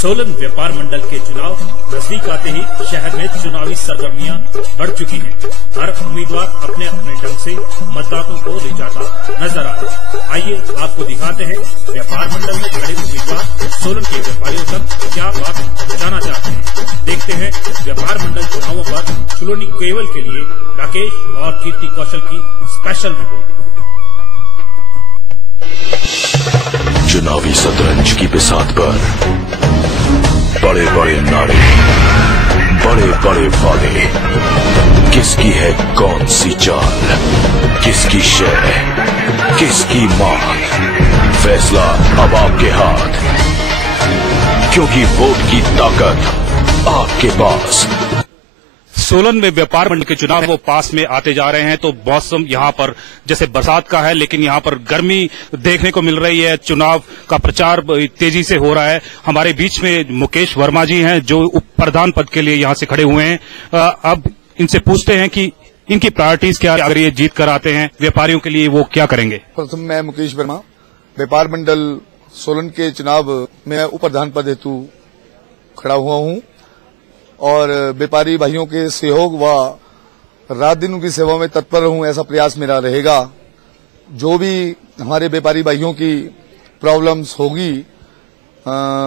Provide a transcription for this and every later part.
सोलन व्यापार मंडल के चुनाव नजदीक आते ही शहर में चुनावी सरगर्मियां बढ़ चुकी हैं। हर उम्मीदवार अपने अपने ढंग से मतदाताओं को रिझाता नजर आ रहा है। आइए आपको दिखाते हैं व्यापार मंडल में खड़े उम्मीदवार सोलन के व्यापारियों तक क्या बात पहुंचाना चाहते हैं। देखते हैं व्यापार मंडल चुनावों पर सुलोनी केवल के लिए राकेश और कीर्ति कौशल की स्पेशल रिपोर्ट। चुनावी शतरंज की बिसात पर बड़े बड़े नारे, बड़े बड़े वादे, किसकी है कौन सी चाल, किसकी शय, किसकी मान, फैसला अब आपके हाथ, क्योंकि वोट की ताकत आपके पास। सोलन में व्यापार मंडल के चुनाव वो पास में आते जा रहे हैं, तो मौसम यहाँ पर जैसे बरसात का है, लेकिन यहाँ पर गर्मी देखने को मिल रही है। चुनाव का प्रचार तेजी से हो रहा है। हमारे बीच में मुकेश वर्मा जी हैं जो उप प्रधान पद के लिए यहाँ से खड़े हुए हैं। अब इनसे पूछते हैं कि इनकी प्रायोरिटीज क्या है, अगर ये जीत कर आते हैं व्यापारियों के लिए वो क्या करेंगे। प्रथम मैं मुकेश वर्मा व्यापार मंडल सोलन के चुनाव में उप प्रधान पद हेतु खड़ा हुआ हूँ और व्यापारी भाइयों के सहयोग व रात दिन उनकी सेवा में तत्पर रहूं, ऐसा प्रयास मेरा रहेगा। जो भी हमारे व्यापारी भाइयों की प्रॉब्लम्स होगी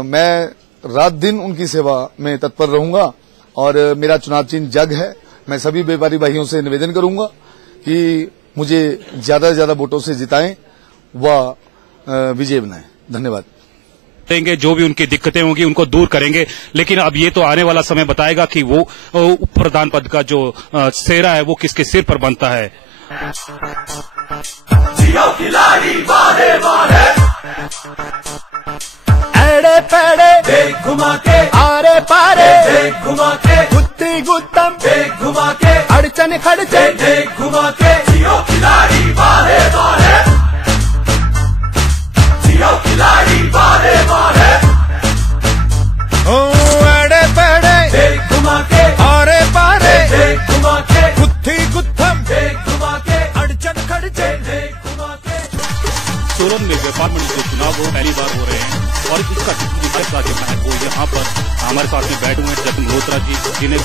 मैं रात दिन उनकी सेवा में तत्पर रहूंगा और मेरा चुनाव चिन्ह जग है। मैं सभी व्यापारी भाइयों से निवेदन करूंगा कि मुझे ज्यादा से ज्यादा वोटों से जिताएं व विजय बनाएं। धन्यवाद। देंगे जो भी उनकी दिक्कतें होंगी उनको दूर करेंगे, लेकिन अब ये तो आने वाला समय बताएगा कि वो उप प्रधान पद का जो सेहरा है वो किसके सिर पर बनता है। एड़े पेड़े देख घुमा के, आरे पारे देख घुमा के, गुत्ती गुत्तम देख घुमा के, अड़चन खड़चे देख घुमा के, जियो खिलाड़ी बारे बारे, जियो खिलाड़ी बारे बारे, ओ एड़े पेड़े देख घुमा के, आरे पारे देख घुमा के, गुत्ती गुत्तम देख घुमा के, अड़चन खड़चे देख घुमा के। सोलन में व्यापार मंडल के चुनाव वो पहली बार हो रहे हैं और इसका फैसला जो है वो यहाँ पर हमारे साथ में बैठे हुए जतिन मल्होत्रा जी, जिन्हें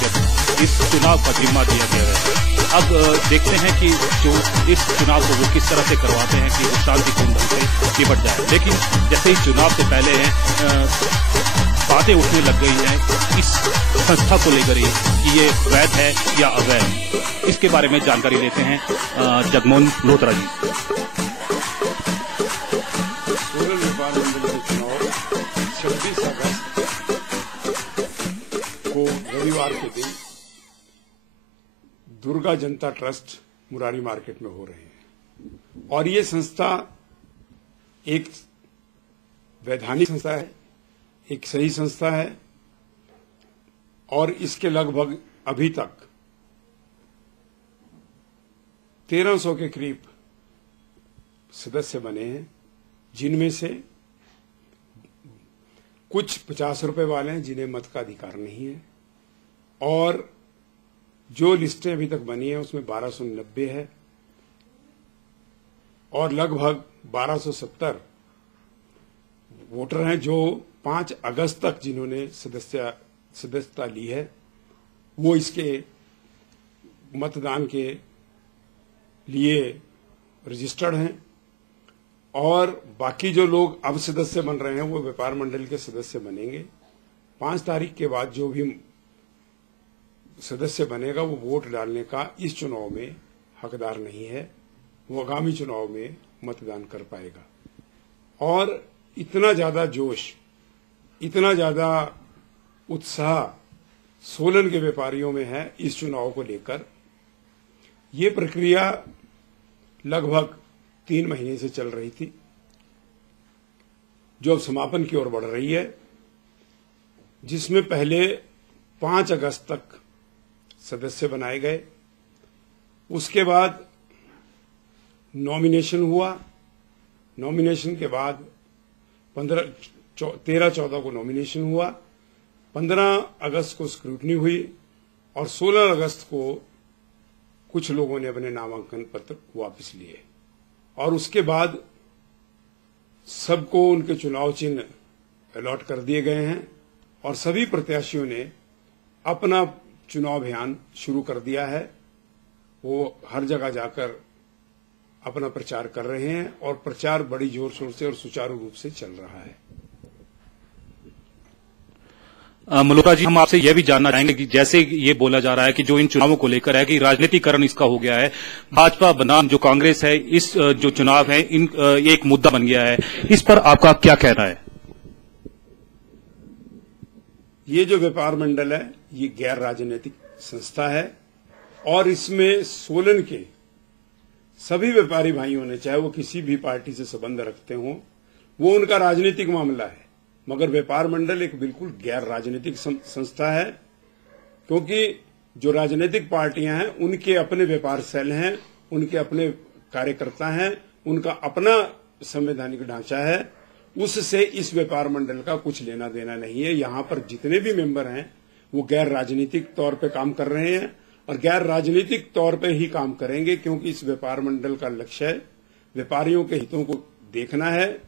इस चुनाव का जिम्मा दिया गया है। अब देखते हैं कि जो इस चुनाव को वो किस तरह से करवाते हैं कि वो शांतिपूर्ण ढंग से निपट जाए। लेकिन जैसे ही चुनाव से पहले बातें उठने लग गई हैं इस संस्था को लेकर ही कि ये वैध है या अवैध, इसके बारे में जानकारी लेते हैं जगमोहन मल्होत्रा जी। सोलन व्यापार मंडल के चुनाव 26 अगस्त को रविवार के दिन दुर्गा जनता ट्रस्ट मुरारी मार्केट में हो रहे हैं और ये संस्था एक वैधानिक संस्था है, एक सही संस्था है और इसके लगभग अभी तक 1300 के करीब सदस्य बने हैं, जिनमें से कुछ 50 रुपए वाले हैं जिन्हें मत का अधिकार नहीं है और जो लिस्टें अभी तक बनी हैं उसमें 1290 है और लगभग 1270 वोटर हैं जो 5 अगस्त तक जिन्होंने सदस्यता ली है वो इसके मतदान के लिए रजिस्टर्ड हैं और बाकी जो लोग अब सदस्य बन रहे हैं वो व्यापार मंडल के सदस्य बनेंगे। 5 तारीख के बाद जो भी सदस्य बनेगा वो वोट डालने का इस चुनाव में हकदार नहीं है, वो आगामी चुनाव में मतदान कर पाएगा। और इतना ज्यादा जोश, इतना ज्यादा उत्साह सोलन के व्यापारियों में है इस चुनाव को लेकर। ये प्रक्रिया लगभग 3 महीने से चल रही थी जो अब समापन की ओर बढ़ रही है, जिसमें पहले 5 अगस्त तक सदस्य बनाए गए, उसके बाद नॉमिनेशन हुआ, नॉमिनेशन के बाद 13-14 को नॉमिनेशन हुआ, 15 अगस्त को स्क्रूटनी हुई और 16 अगस्त को कुछ लोगों ने अपने नामांकन पत्र वापस लिए और उसके बाद सबको उनके चुनाव चिन्ह अलॉट कर दिए गए हैं और सभी प्रत्याशियों ने अपना चुनाव अभियान शुरू कर दिया है। वो हर जगह जाकर अपना प्रचार कर रहे हैं और प्रचार बड़ी जोर शोर से और सुचारू रूप से चल रहा है। मल्होत्रा जी, हम आपसे यह भी जानना चाहेंगे कि जैसे ये बोला जा रहा है कि जो इन चुनावों को लेकर है कि राजनीतिकरण इसका हो गया है, भाजपा बनाम जो कांग्रेस है, इस जो चुनाव है ये एक मुद्दा बन गया है, इस पर आपका क्या कहना है? ये जो व्यापार मंडल है ये गैर राजनीतिक संस्था है और इसमें सोलन के सभी व्यापारी भाइयों ने, चाहे वो किसी भी पार्टी से संबंध रखते हों, वो उनका राजनीतिक मामला है, मगर व्यापार मंडल एक बिल्कुल गैर राजनीतिक संस्था है, क्योंकि जो राजनीतिक पार्टियां हैं उनके अपने व्यापार सेल हैं, उनके अपने कार्यकर्ता हैं, उनका अपना संवैधानिक ढांचा है, उससे इस व्यापार मंडल का कुछ लेना देना नहीं है। यहाँ पर जितने भी मेंबर हैं वो गैर राजनीतिक तौर पे काम कर रहे हैं और गैर राजनीतिक तौर पे ही काम करेंगे, क्योंकि इस व्यापार मंडल का लक्ष्य है व्यापारियों के हितों को देखना है,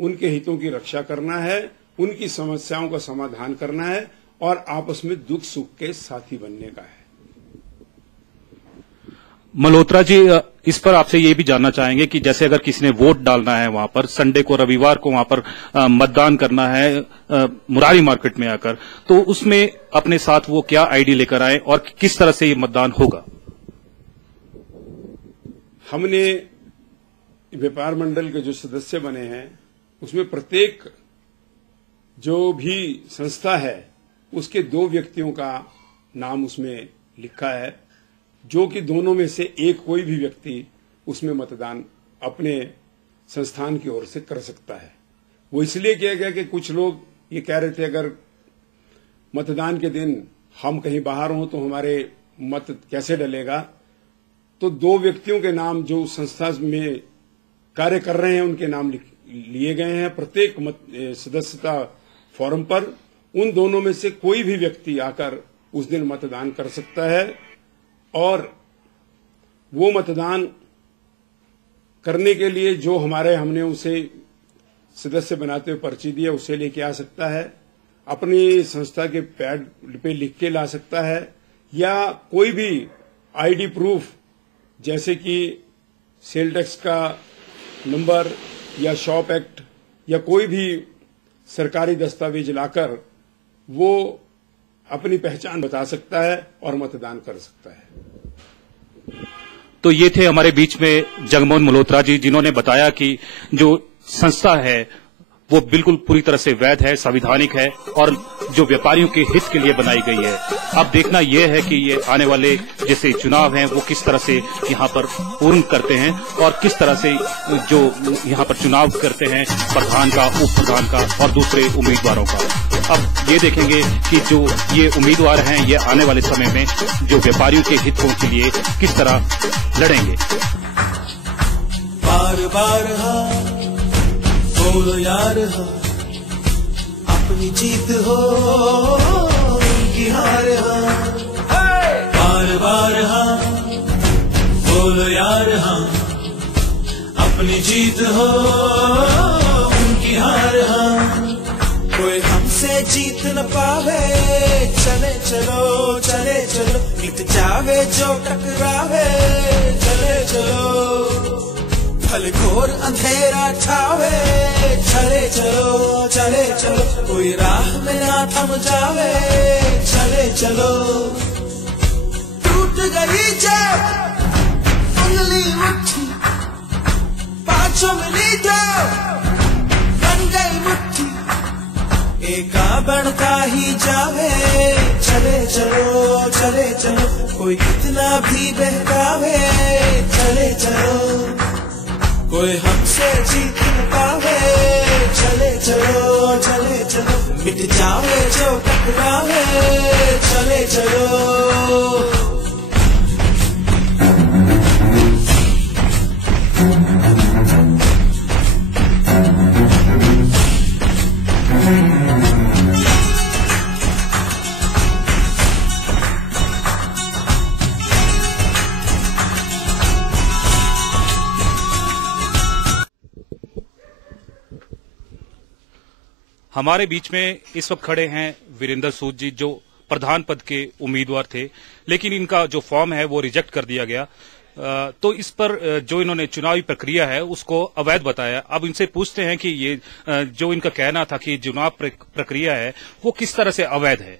उनके हितों की रक्षा करना है, उनकी समस्याओं का समाधान करना है और आपस में दुख सुख के साथी बनने का है। मल्होत्रा जी, इस पर आपसे ये भी जानना चाहेंगे कि जैसे अगर किसी ने वोट डालना है वहां पर, संडे को, रविवार को वहां पर मतदान करना है मुरारी मार्केट में आकर, तो उसमें अपने साथ वो क्या आईडी लेकर आए और किस तरह से ये मतदान होगा? हमने व्यापार मंडल के जो सदस्य बने हैं उसमें प्रत्येक जो भी संस्था है उसके 2 व्यक्तियों का नाम उसमें लिखा है, जो कि दोनों में से एक कोई भी व्यक्ति उसमें मतदान अपने संस्थान की ओर से कर सकता है। वो इसलिए किया गया कि कुछ लोग ये कह रहे थे अगर मतदान के दिन हम कहीं बाहर हों तो हमारे मत कैसे डलेगा, तो 2 व्यक्तियों के नाम जो संस्था में कार्य कर रहे हैं उनके नाम लिए गए हैं प्रत्येक सदस्यता फॉर्म पर। उन दोनों में से कोई भी व्यक्ति आकर उस दिन मतदान कर सकता है और वो मतदान करने के लिए जो हमने उसे सदस्य बनाते हुए पर्ची दी है उसे लेके आ सकता है, अपनी संस्था के पैड पे लिख के ला सकता है, या कोई भी आईडी प्रूफ जैसे कि सेल टैक्स का नंबर या शॉप एक्ट या कोई भी सरकारी दस्तावेज लाकर वो अपनी पहचान बता सकता है और मतदान कर सकता है। तो ये थे हमारे बीच में जगमोहन मल्होत्रा जी, जिन्होंने बताया कि जो संस्था है वो बिल्कुल पूरी तरह से वैध है, संवैधानिक है और जो व्यापारियों के हित के लिए बनाई गई है। अब देखना यह है कि ये आने वाले जैसे चुनाव हैं वो किस तरह से यहाँ पर पूर्ण करते हैं और किस तरह से जो यहाँ पर चुनाव करते हैं प्रधान का, उप प्रधान का और दूसरे उम्मीदवारों का। अब ये देखेंगे कि जो ये उम्मीदवार हैं ये आने वाले समय में जो व्यापारियों के हितों के लिए किस तरह लड़ेंगे। बार बार बोलो यार, अपनी जीत हो उनकी हार, बार बार बोलो यार, अपनी जीत हो उनकी हार, कोई हमसे जीत न पावे, चले चलो चले चलो, मिट जावे जो टकरावे, चले चलो भल घोर अंधेरा छावे, चले चलो कोई राह में ना थम जावे, चले चलो टूट गई जब उंगली मुट्ठी, पांचों मिली तो बन गई मुट्ठी, एका बनता ही जावे, चले चलो कोई कितना भी बहकावे, चले चलो कोई हमसे जीत न पावे, चले चलो मिट जावे जो टकरावे, चले चलो। हमारे बीच में इस वक्त खड़े हैं वीरेंद्र सूद जी, जो प्रधान पद के उम्मीदवार थे, लेकिन इनका जो फॉर्म है वो रिजेक्ट कर दिया गया। तो इस पर जो इन्होंने चुनावी प्रक्रिया है उसको अवैध बताया। अब इनसे पूछते हैं कि ये जो इनका कहना था कि चुनाव प्रक्रिया है वो किस तरह से अवैध है।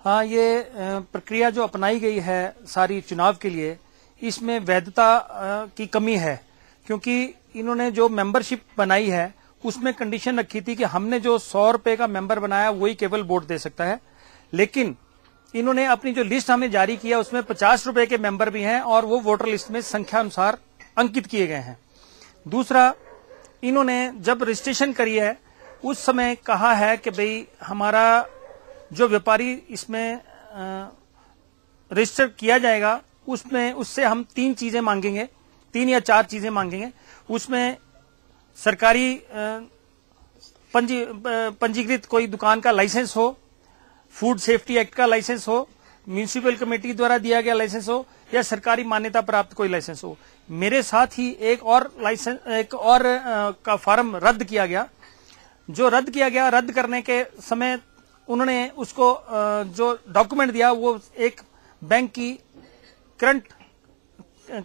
हाँ, ये प्रक्रिया जो अपनाई गई है सारी चुनाव के लिए, इसमें वैधता की कमी है, क्योंकि इन्होंने जो मेंबरशिप बनाई है उसमें कंडीशन रखी थी कि हमने जो 100 रुपए का मेंबर बनाया वही केवल वोट दे सकता है, लेकिन इन्होंने अपनी जो लिस्ट हमें जारी किया उसमें 50 रुपए के मेंबर भी हैं और वो वोटर लिस्ट में संख्या अनुसार अंकित किए गए हैं। दूसरा, इन्होंने जब रजिस्ट्रेशन करी है उस समय कहा है कि भाई हमारा जो व्यापारी इसमें रजिस्टर किया जाएगा उससे हम 3 चीजें मांगेंगे, 3 या 4 चीजें मांगेंगे। उसमें सरकारी पंजीकृत कोई दुकान का लाइसेंस हो, फूड सेफ्टी एक्ट का लाइसेंस हो, म्यूनिसिपल कमेटी द्वारा दिया गया लाइसेंस हो, या सरकारी मान्यता प्राप्त कोई लाइसेंस हो। मेरे साथ ही एक और का फॉर्म रद्द किया गया। जो रद्द किया गया, रद्द करने के समय उन्होंने उसको जो डॉक्यूमेंट दिया वो एक बैंक की करंट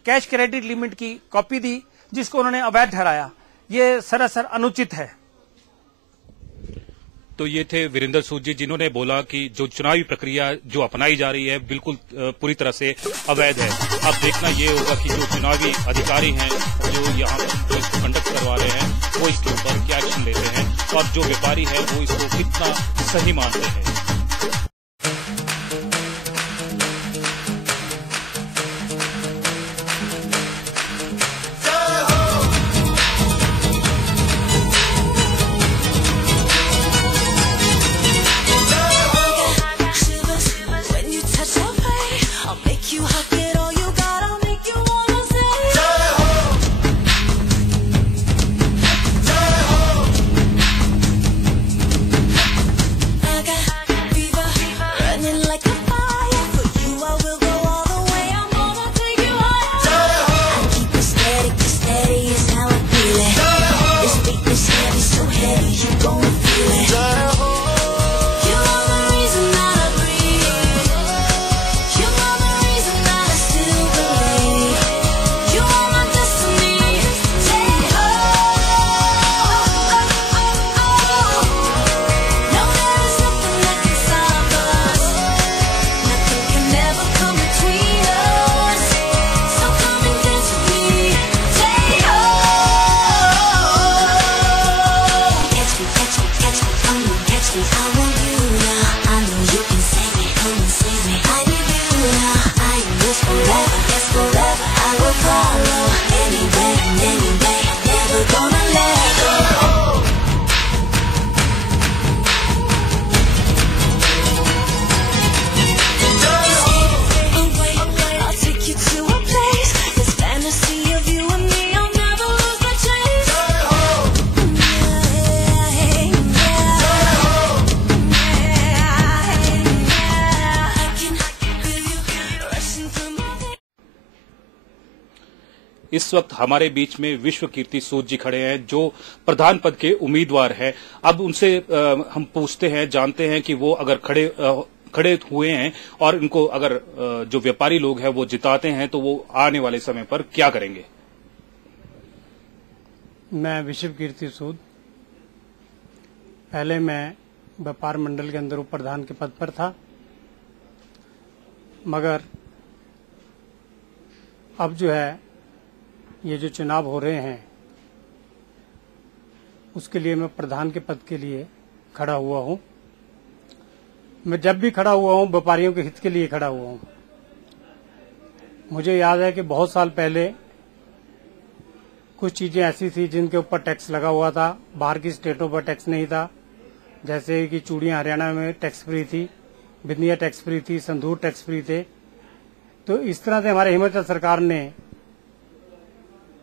कैश क्रेडिट लिमिट की कॉपी दी, जिसको उन्होंने अवैध ठहराया। ये सरासर अनुचित है। तो ये थे वीरेंद्र सूद जी, जिन्होंने बोला कि जो चुनावी प्रक्रिया जो अपनाई जा रही है बिल्कुल पूरी तरह से अवैध है। अब देखना ये होगा कि जो चुनावी अधिकारी हैं जो यहाँ पर इसको कंडक्ट करवा रहे हैं वो इसके ऊपर क्या एक्शन लेते हैं, और जो व्यापारी है वो इसको कितना सही मानते हैं। इस वक्त हमारे बीच में विश्व कीर्ति सूद जी खड़े हैं, जो प्रधान पद के उम्मीदवार हैं। अब उनसे हम पूछते हैं, जानते हैं कि वो अगर खड़े हुए हैं और इनको अगर जो व्यापारी लोग हैं वो जिताते हैं तो वो आने वाले समय पर क्या करेंगे। मैं विश्व कीर्ति सूद, पहले मैं व्यापार मंडल के अंदर उप प्रधान के पद पर था, मगर अब जो है ये जो चुनाव हो रहे हैं उसके लिए मैं प्रधान के पद के लिए खड़ा हुआ हूं। मैं जब भी खड़ा हुआ हूं व्यापारियों के हित के लिए खड़ा हुआ हूं। मुझे याद है कि बहुत साल पहले कुछ चीजें ऐसी थी जिनके ऊपर टैक्स लगा हुआ था, बाहर की स्टेटों पर टैक्स नहीं था। जैसे कि चूड़ियां हरियाणा में टैक्स फ्री थी, बिंदिया टैक्स फ्री थी, संदूर टैक्स फ्री थे। तो इस तरह से हमारे हिमाचल सरकार ने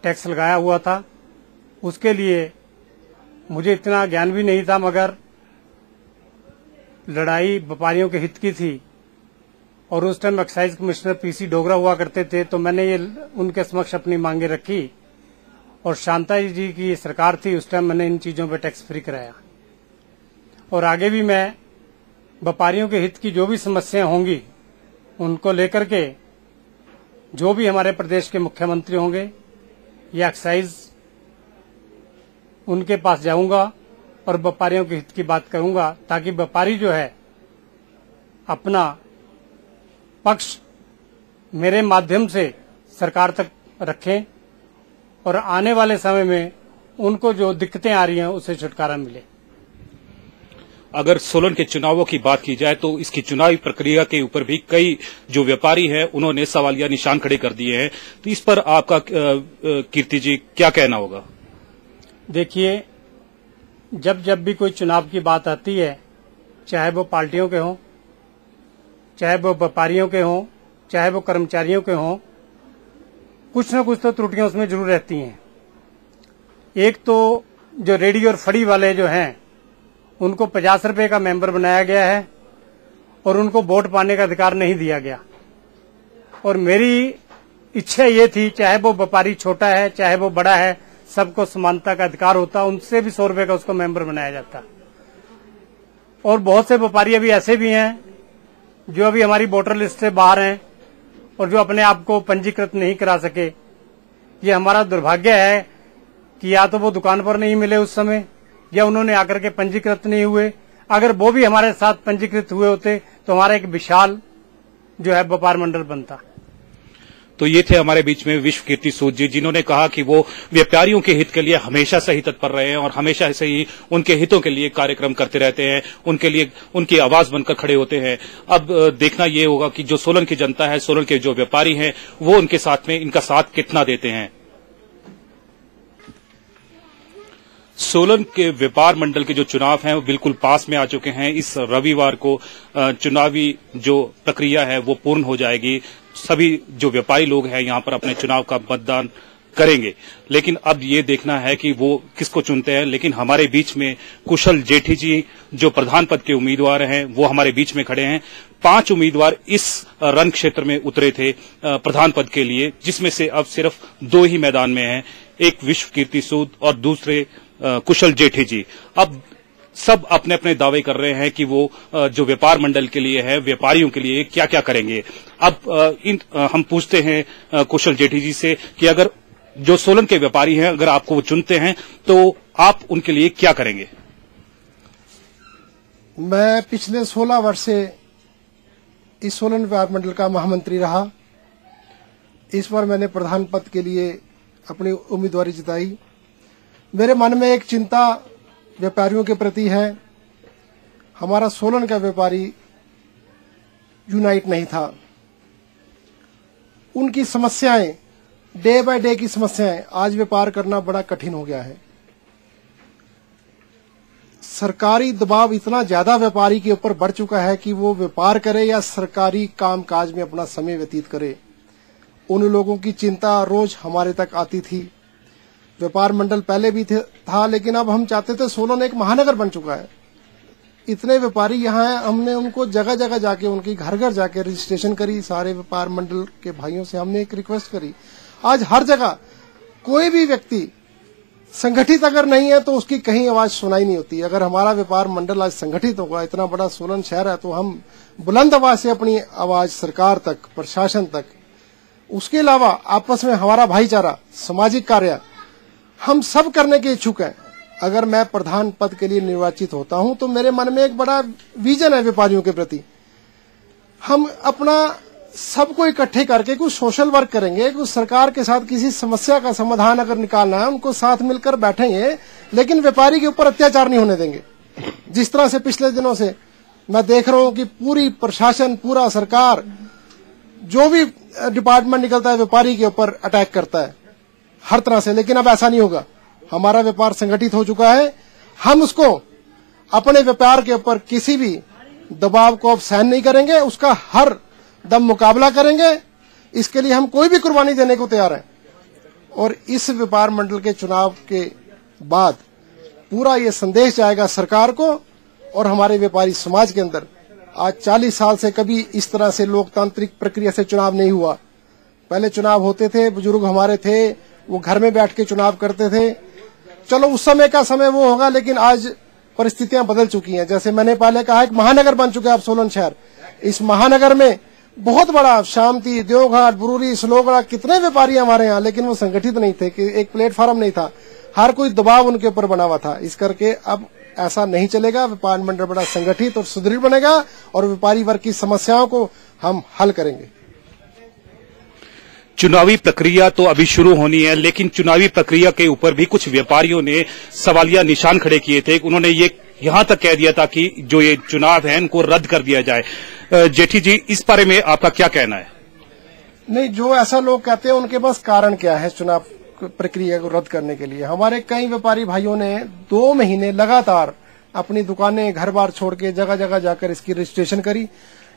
टैक्स लगाया हुआ था। उसके लिए मुझे इतना ज्ञान भी नहीं था, मगर लड़ाई व्यापारियों के हित की थी और उस time excise commissioner PC Dogra हुआ करते थे। तो मैंने ये उनके समक्ष अपनी मांगे रखी और शांता जी की सरकार थी उस टाइम, मैंने इन चीजों पे टैक्स फ्री कराया। और आगे भी मैं व्यापारियों के हित की जो भी समस्याएं होंगी उनको लेकर के जो भी हमारे प्रदेश के मुख्यमंत्री होंगे या एक्साइज उनके पास जाऊंगा और व्यापारियों के हित की बात करूंगा, ताकि व्यापारी जो है अपना पक्ष मेरे माध्यम से सरकार तक रखें और आने वाले समय में उनको जो दिक्कतें आ रही हैं उससे छुटकारा मिले। अगर सोलन के चुनावों की बात की जाए तो इसकी चुनावी प्रक्रिया के ऊपर भी कई जो व्यापारी हैं उन्होंने सवालिया निशान खड़े कर दिए हैं, तो इस पर आपका कीर्ति जी क्या कहना होगा? देखिए, जब भी कोई चुनाव की बात आती है, चाहे वो पार्टियों के हों, चाहे वो व्यापारियों के हों, चाहे वो कर्मचारियों के हों, कुछ न कुछ तो त्रुटियां उसमें जरूर रहती हैं। एक तो जो रेडी और फड़ी वाले जो हैं उनको 50 रुपए का मेंबर बनाया गया है और उनको वोट पाने का अधिकार नहीं दिया गया। और मेरी इच्छा ये थी, चाहे वो व्यापारी छोटा है चाहे वो बड़ा है, सबको समानता का अधिकार होता, उनसे भी 100 रुपए का उसको मेंबर बनाया जाता। और बहुत से व्यापारी अभी ऐसे भी हैं जो अभी हमारी वोटर लिस्ट से बाहर हैं और जो अपने आप को पंजीकृत नहीं करा सके। ये हमारा दुर्भाग्य है कि या तो वो दुकान पर नहीं मिले उस समय, या उन्होंने आकर के पंजीकृत नहीं हुए। अगर वो भी हमारे साथ पंजीकृत हुए होते तो हमारा एक विशाल जो है व्यापार मंडल बनता। तो ये थे हमारे बीच में विश्व कीर्ति सूद जी, जिन्होंने कहा कि वो व्यापारियों के हित के लिए हमेशा से ही तत्पर रहे हैं और हमेशा से ही उनके हितों के लिए कार्यक्रम करते रहते हैं, उनके लिए उनकी आवाज बनकर खड़े होते हैं। अब देखना ये होगा कि जो सोलन की जनता है, सोलन के जो व्यापारी हैं, वो उनके साथ में इनका साथ कितना देते हैं। सोलन के व्यापार मंडल के जो चुनाव हैं वो बिल्कुल पास में आ चुके हैं। इस रविवार को चुनावी जो प्रक्रिया है वो पूर्ण हो जाएगी। सभी जो व्यापारी लोग हैं यहाँ पर अपने चुनाव का मतदान करेंगे, लेकिन अब ये देखना है कि वो किसको चुनते हैं। लेकिन हमारे बीच में कुशल जेठी जी जो प्रधान पद के उम्मीदवार हैं वो हमारे बीच में खड़े हैं। 5 उम्मीदवार इस रण क्षेत्र में उतरे थे प्रधान पद के लिए, जिसमें से अब सिर्फ 2 ही मैदान में हैं, एक विश्व कीर्ति सूद और दूसरे कुशल जेठी जी। अब सब अपने अपने दावे कर रहे हैं कि वो जो व्यापार मंडल के लिए है, व्यापारियों के लिए क्या क्या करेंगे। अब हम पूछते हैं कुशल जेठी जी से कि अगर जो सोलन के व्यापारी हैं, अगर आपको वो चुनते हैं तो आप उनके लिए क्या करेंगे? मैं पिछले 16 वर्ष से इस सोलन व्यापार मंडल का महामंत्री रहा। इस बार मैंने प्रधान पद के लिए अपनी उम्मीदवारी जताई। मेरे मन में एक चिंता व्यापारियों के प्रति है। हमारा सोलन का व्यापारी यूनाइट नहीं था। उनकी समस्याएं, डे बाय डे की समस्याएं, आज व्यापार करना बड़ा कठिन हो गया है। सरकारी दबाव इतना ज्यादा व्यापारी के ऊपर बढ़ चुका है कि वो व्यापार करे या सरकारी कामकाज में अपना समय व्यतीत करे। उन लोगों की चिंता रोज हमारे तक आती थी। व्यापार मंडल पहले भी था, लेकिन अब हम चाहते थे, सोलन एक महानगर बन चुका है, इतने व्यापारी यहाँ हैं, हमने उनको जगह जगह जाके, उनकी घर घर जाके रजिस्ट्रेशन करी। सारे व्यापार मंडल के भाइयों से हमने एक रिक्वेस्ट करी। आज हर जगह कोई भी व्यक्ति संगठित अगर नहीं है तो उसकी कहीं आवाज सुनाई नहीं होती। अगर हमारा व्यापार मंडल आज संगठित होगा, इतना बड़ा सोलन शहर है, तो हम बुलंद आवाज से अपनी आवाज सरकार तक, प्रशासन तक, उसके अलावा आपस में हमारा भाईचारा, सामाजिक कार्य, हम सब करने के इच्छुक हैं। अगर मैं प्रधान पद के लिए निर्वाचित होता हूं तो मेरे मन में एक बड़ा विजन है व्यापारियों के प्रति। हम अपना सबको इकट्ठे करके कुछ सोशल वर्क करेंगे, कुछ सरकार के साथ किसी समस्या का समाधान अगर निकालना है, उनको साथ मिलकर बैठेंगे, लेकिन व्यापारी के ऊपर अत्याचार नहीं होने देंगे। जिस तरह से पिछले दिनों से मैं देख रहा हूं कि पूरी प्रशासन, पूरा सरकार, जो भी डिपार्टमेंट निकलता है व्यापारी के ऊपर अटैक करता है हर तरह से। लेकिन अब ऐसा नहीं होगा। हमारा व्यापार संगठित हो चुका है। हम उसको अपने व्यापार के ऊपर किसी भी दबाव को अब सहन नहीं करेंगे, उसका हर दम मुकाबला करेंगे। इसके लिए हम कोई भी कुर्बानी देने को तैयार हैं। और इस व्यापार मंडल के चुनाव के बाद पूरा ये संदेश जाएगा सरकार को और हमारे व्यापारी समाज के अंदर। आज 40 साल से कभी इस तरह से लोकतांत्रिक प्रक्रिया से चुनाव नहीं हुआ। पहले चुनाव होते थे, बुजुर्ग हमारे थे, वो घर में बैठ के चुनाव करते थे। चलो उस समय का समय वो होगा, लेकिन आज परिस्थितियां बदल चुकी हैं। जैसे मैंने पहले कहा, एक महानगर बन चुका है अब सोलन शहर। इस महानगर में बहुत बड़ा शांति, देवघाट, बुरूरी, सलोगड़ा, कितने व्यापारी हमारे यहाँ, लेकिन वो संगठित नहीं थे, कि एक प्लेटफॉर्म नहीं था, हर कोई दबाव उनके ऊपर बना हुआ था। इस करके अब ऐसा नहीं चलेगा। व्यापार मंडल बड़ा संगठित और सुदृढ़ बनेगा और व्यापारी वर्ग की समस्याओं को हम हल करेंगे। चुनावी प्रक्रिया तो अभी शुरू होनी है, लेकिन चुनावी प्रक्रिया के ऊपर भी कुछ व्यापारियों ने सवालिया निशान खड़े किए थे। उन्होंने ये यहां तक कह दिया था कि जो ये चुनाव है इनको रद्द कर दिया जाए। जेठी जी, इस बारे में आपका क्या कहना है? नहीं, जो ऐसा लोग कहते हैं उनके पास कारण क्या है चुनाव प्रक्रिया को रद्द करने के लिए। हमारे कई व्यापारी भाइयों ने 2 महीने लगातार अपनी दुकानें, घर बार छोड़ के जगह जगह जाकर इसकी रजिस्ट्रेशन करी।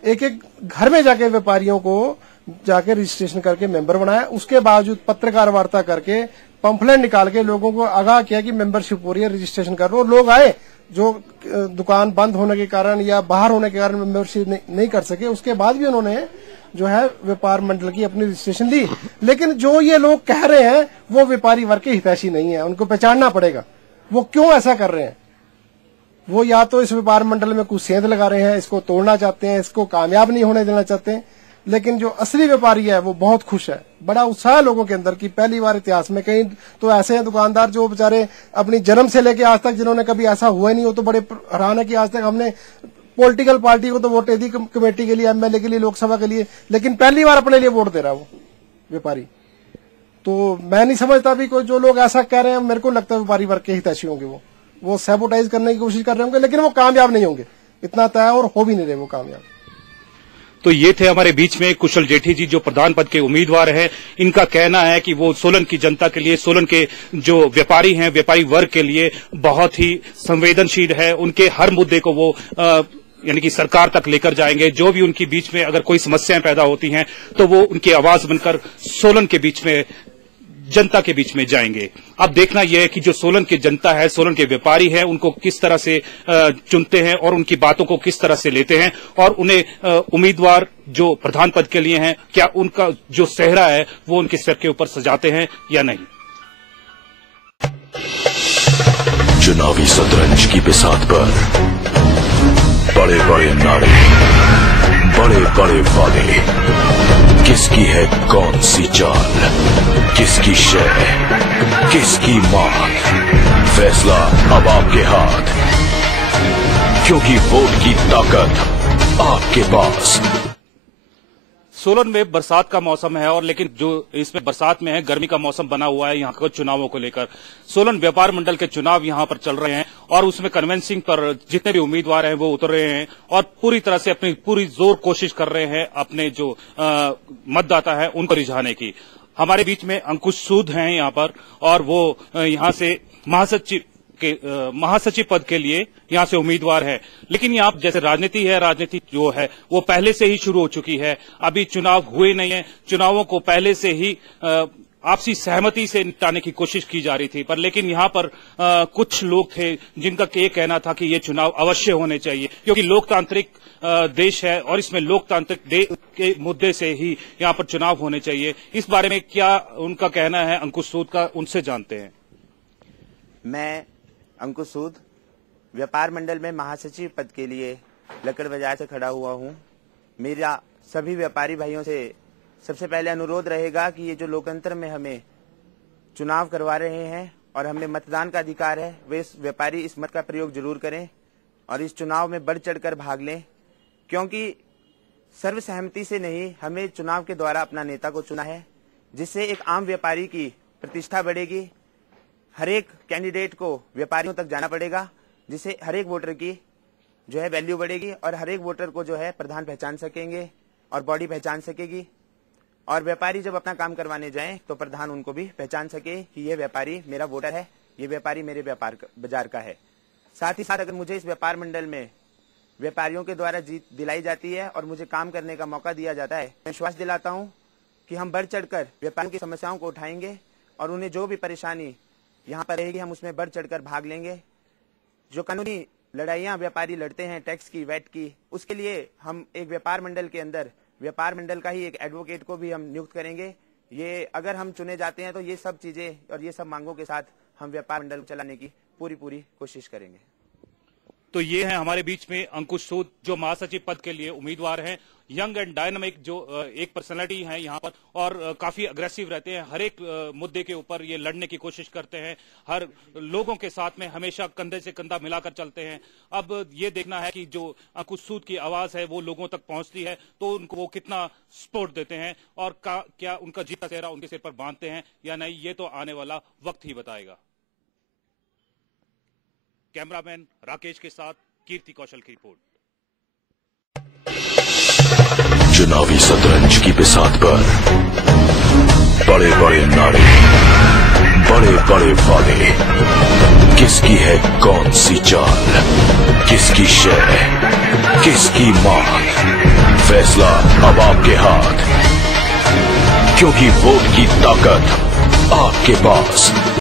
एक एक घर में जाके व्यापारियों को जाके रजिस्ट्रेशन करके मेंबर बनाया। उसके बावजूद पत्रकार वार्ता करके, पंफलेट निकाल के लोगों को आगाह किया कि मेंबरशिप हो रही है, रजिस्ट्रेशन कर लो। लोग आए, जो दुकान बंद होने के कारण या बाहर होने के कारण मेंबरशिप नहीं कर सके, उसके बाद भी उन्होंने जो है व्यापार मंडल की अपनी रजिस्ट्रेशन ली। लेकिन जो ये लोग कह रहे हैं वो व्यापारी वर्ग के हितैषी नहीं है, उनको पहचानना पड़ेगा वो क्यों ऐसा कर रहे हैं। वो या तो इस व्यापार मंडल में कुछ सेंध लगा रहे हैं, इसको तोड़ना चाहते हैं, इसको कामयाब नहीं होने देना चाहते हैं। लेकिन जो असली व्यापारी है वो बहुत खुश है, बड़ा उत्साह है लोगों के अंदर की पहली बार इतिहास में। कहीं तो ऐसे हैं दुकानदार जो बेचारे अपनी जन्म से लेके आज तक जिन्होंने कभी ऐसा हुआ ही नहीं, वो तो बड़े हैरान है कि आज तक हमने पॉलिटिकल पार्टी को तो वोटें दी, कमेटी के लिए, एमएलए के लिए, लोकसभा के लिए, लेकिन पहली बार अपने लिए वोट दे रहा है वो व्यापारी। तो मैं नहीं समझता भी कोई जो लोग ऐसा कह रहे हैं, मेरे को लगता है व्यापारी वर्ग के हितैषी होंगे। वो सैबोटाइज करने की कोशिश कर रहे होंगे, लेकिन वो कामयाब नहीं होंगे, इतना तय, और हो भी नहीं रहे वो कामयाब। तो ये थे हमारे बीच में कुशल जेठी जी, जो प्रधान पद के उम्मीदवार हैं। इनका कहना है कि वो सोलन की जनता के लिए, सोलन के जो व्यापारी हैं, व्यापारी वर्ग के लिए बहुत ही संवेदनशील है। उनके हर मुद्दे को वो यानी कि सरकार तक लेकर जाएंगे। जो भी उनके बीच में अगर कोई समस्याएं पैदा होती हैं तो वो उनकी आवाज बनकर सोलन के बीच में, जनता के बीच में जाएंगे। अब देखना यह है कि जो सोलन की जनता है, सोलन के व्यापारी हैं, उनको किस तरह से चुनते हैं और उनकी बातों को किस तरह से लेते हैं, और उन्हें उम्मीदवार जो प्रधान पद के लिए हैं, क्या उनका जो सेहरा है वो उनके सर के ऊपर सजाते हैं या नहीं। चुनावी शतरंज की बिसात पर बड़े बड़े नारे, बड़े बड़े वादे, किसकी है कौन सी चाल, किसकी शय, किसकी मान, फैसला अब आपके हाथ, क्योंकि वोट की ताकत आपके पास। सोलन में बरसात का मौसम है, और लेकिन जो इसमें बरसात में है, गर्मी का मौसम बना हुआ है यहाँ के चुनावों को लेकर। सोलन व्यापार मंडल के चुनाव यहाँ पर चल रहे हैं और उसमें कन्वेंसिंग पर जितने भी उम्मीदवार हैं वो उतर रहे हैं और पूरी तरह से अपनी पूरी जोर कोशिश कर रहे हैं अपने जो मतदाता है उनको रिझाने की। हमारे बीच में अंकुश सूद हैं यहाँ पर, और वो यहाँ से महासचिव पद के लिए यहाँ से उम्मीदवार है। लेकिन यहाँ जैसे राजनीति है, राजनीति जो है वो पहले से ही शुरू हो चुकी है, अभी चुनाव हुए नहीं है। चुनावों को पहले से ही आपसी सहमति से निपटाने की कोशिश की जा रही थी, पर लेकिन यहाँ पर कुछ लोग थे जिनका ये कहना था कि ये चुनाव अवश्य होने चाहिए, क्योंकि लोकतांत्रिक देश है और इसमें लोकतांत्रिक के मुद्दे से ही यहाँ पर चुनाव होने चाहिए। इस बारे में क्या उनका कहना है अंकुश सूद का, उनसे जानते हैं। मैं अंकुश सूद व्यापार मंडल में महासचिव पद के लिए लकड़ बाजार से खड़ा हुआ हूं। मेरा सभी व्यापारी भाइयों से सबसे पहले अनुरोध रहेगा कि ये जो लोकतंत्र में हमें चुनाव करवा रहे हैं और हमें मतदान का अधिकार है, वे व्यापारी इस मत का प्रयोग जरूर करें और इस चुनाव में बढ़ चढ़कर भाग लें, क्योंकि सर्वसहमति से नहीं, हमें चुनाव के द्वारा अपना नेता को चुना है, जिससे एक आम व्यापारी की प्रतिष्ठा बढ़ेगी। हर एक कैंडिडेट को व्यापारियों तक जाना पड़ेगा, जिससे हर एक वोटर की जो है वैल्यू बढ़ेगी और हर एक वोटर को जो है प्रधान पहचान सकेंगे और बॉडी पहचान सकेगी। और व्यापारी जब अपना काम करवाने जाएं तो प्रधान उनको भी पहचान सके कि ये व्यापारी मेरा वोटर है, ये व्यापारी मेरे व्यापार बाजार का है। साथ ही साथ अगर मुझे इस व्यापार मंडल में व्यापारियों के द्वारा जीत दिलाई जाती है और मुझे काम करने का मौका दिया जाता है, मैं विश्वास दिलाता हूँ कि हम बढ़ चढ़कर व्यापारियों की समस्याओं को उठाएंगे और उन्हें जो भी परेशानी यहाँ पर रहेगी हम उसमें बढ़ चढ़कर भाग लेंगे। जो कानूनी लड़ाइयाँ व्यापारी लड़ते हैं टैक्स की, वैट की, उसके लिए हम एक व्यापार मंडल के अंदर व्यापार मंडल का ही एक एडवोकेट को भी हम नियुक्त करेंगे। ये अगर हम चुने जाते हैं तो ये सब चीजें और ये सब मांगों के साथ हम व्यापार मंडल चलाने की पूरी कोशिश करेंगे। तो ये है हमारे बीच में अंकुश सूद, जो महासचिव पद के लिए उम्मीदवार हैं। यंग एंड डायनामिक जो एक पर्सनालिटी है यहाँ पर, और काफी अग्रेसिव रहते हैं। हर एक मुद्दे के ऊपर ये लड़ने की कोशिश करते हैं, हर लोगों के साथ में हमेशा कंधे से कंधा मिलाकर चलते हैं। अब ये देखना है कि जो अंकुश सूद की आवाज है वो लोगों तक पहुंचती है तो उनको वो कितना सपोर्ट देते हैं, और क्या उनका जीता चेहरा उनके सिर पर बांधते हैं या नहीं, ये तो आने वाला वक्त ही बताएगा। कैमरामैन राकेश के साथ कीर्ति कौशल की रिपोर्ट। चुनावी शतरंज की बिसात पर बड़े बड़े नारे, बड़े बड़े वादे, किसकी है कौन सी चाल, किसकी शय, किसकी मान, फैसला अब आपके हाथ, क्योंकि वोट की ताकत आपके पास।